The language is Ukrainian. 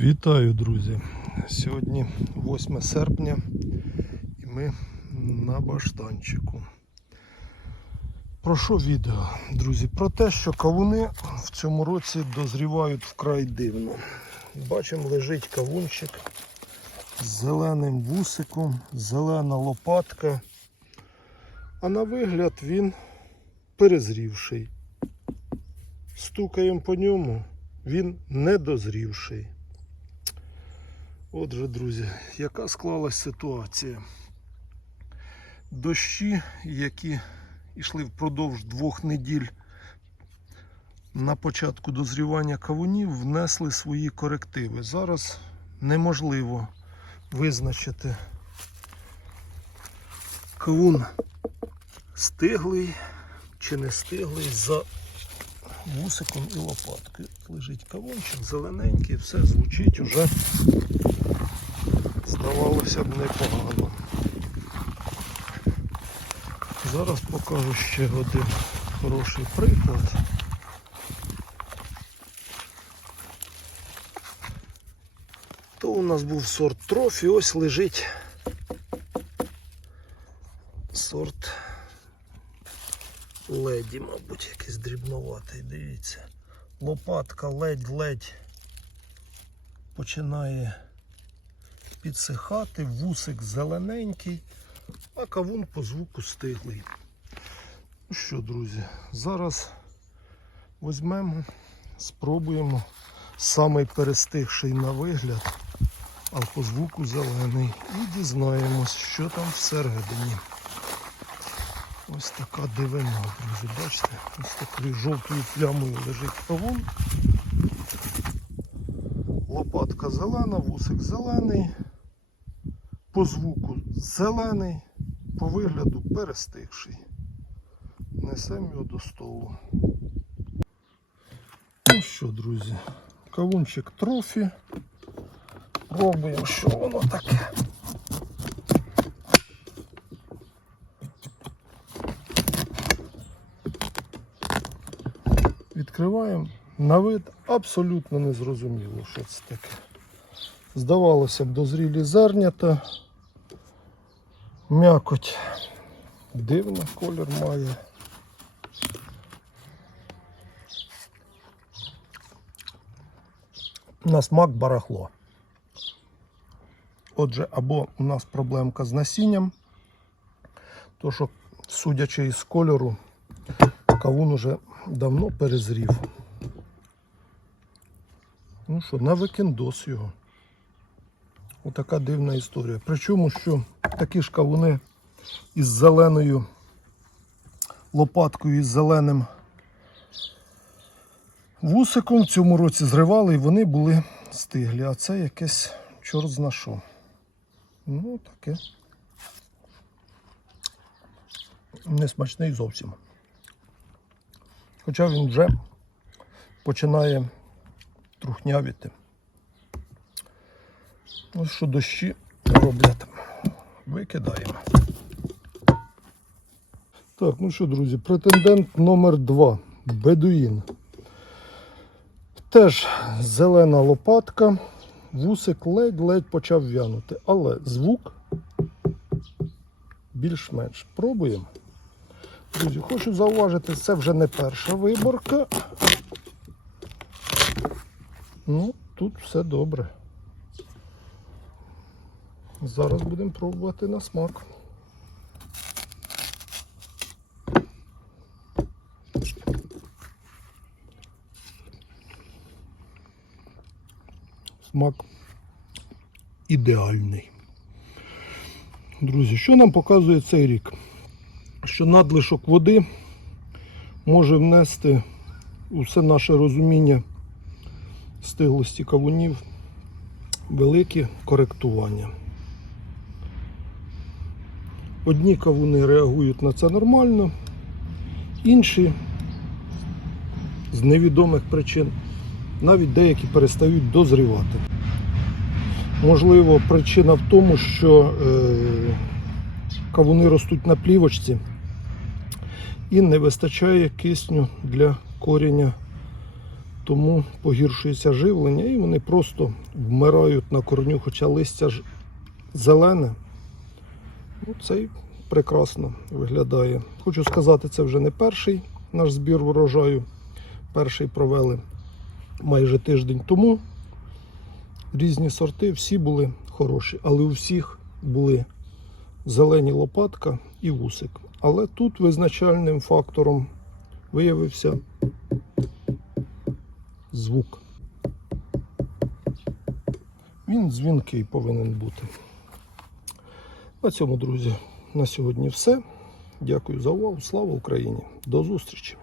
Вітаю, друзі! Сьогодні 8 серпня і ми на баштанчику. Про що відео, друзі? Про те, що кавуни в цьому році дозрівають вкрай дивно. Бачимо, лежить кавунчик з зеленим вусиком, зелена лопатка. А на вигляд він перезрівший. Стукаємо по ньому, він недозрівший. Отже, друзі, яка склалась ситуація? Дощі, які йшли впродовж двох неділь на початку дозрівання кавунів, внесли свої корективи. Зараз неможливо визначити кавун стиглий чи не стиглий за вусиком і лопаткою. Лежить кавунчик, зелененький, все звучить уже здавалося б непогано. Зараз покажу ще один хороший приклад. То у нас був сорт трофі, ось лежить сорт леді, мабуть, якийсь дрібноватий, дивіться. Лопатка ледь-ледь починає підсихати, вусик зелененький, а кавун по звуку стиглий. Ну що, друзі, зараз візьмемо, спробуємо самий перестигший на вигляд, а по звуку зелений. І дізнаємось, що там всередині. Ось така дивина, друзі, бачите? Ось такою жовтою плямою лежить кавун. Лопатка зелена, вусик зелений, по звуку зелений, по вигляду перестигший. Несемо його до столу. Ну що, друзі, кавунчик трофі. Пробуємо, що воно таке. Відкриваємо. На вид абсолютно не зрозуміло, що це таке. Здавалося б, дозрілі зернята. М'якоть дивно колір має. На смак барахло. Отже, або у нас проблемка з насінням, то що, судячи із кольору, кавун уже давно перезрів. Ну що, на викендос його. Отака дивна історія. Причому, що такі ж кавуни із зеленою лопаткою із зеленим вусиком в цьому році зривали і вони були стиглі. А це якесь чорт зна що. Ну, таке. Несмачний зовсім. Хоча він вже починає трухнявіти. Ось що дощі роблять. Викидаємо. Так, ну що, друзі, претендент номер 2 Бедуїн. Теж зелена лопатка, вусик ледь-ледь почав в'янути, але звук більш-менш. Пробуємо. Друзі, хочу зауважити, це вже не перша виборка. Ну, тут все добре. Зараз будемо пробувати на смак. Смак ідеальний. Друзі, що нам показує цей рік? Що надлишок води може внести у все наше розуміння стиглості кавунів великі коректування. Одні кавуни реагують на це нормально, інші з невідомих причин навіть деякі перестають дозрівати. Можливо, причина в тому, що е, кавуни ростуть на плівочці і не вистачає кисню для коріння тому погіршується живлення і вони просто вмирають на корню, хоча листя ж зелене. Ну, це й прекрасно виглядає. Хочу сказати, це вже не перший наш збір врожаю. Перший провели майже тиждень тому. Різні сорти, всі були хороші, але у всіх були зелені лопатка і вусик. Але тут визначальним фактором виявився звук. Він дзвінкий повинен бути. На цьому, друзі, на сьогодні все. Дякую за увагу. Слава Україні! До зустрічі!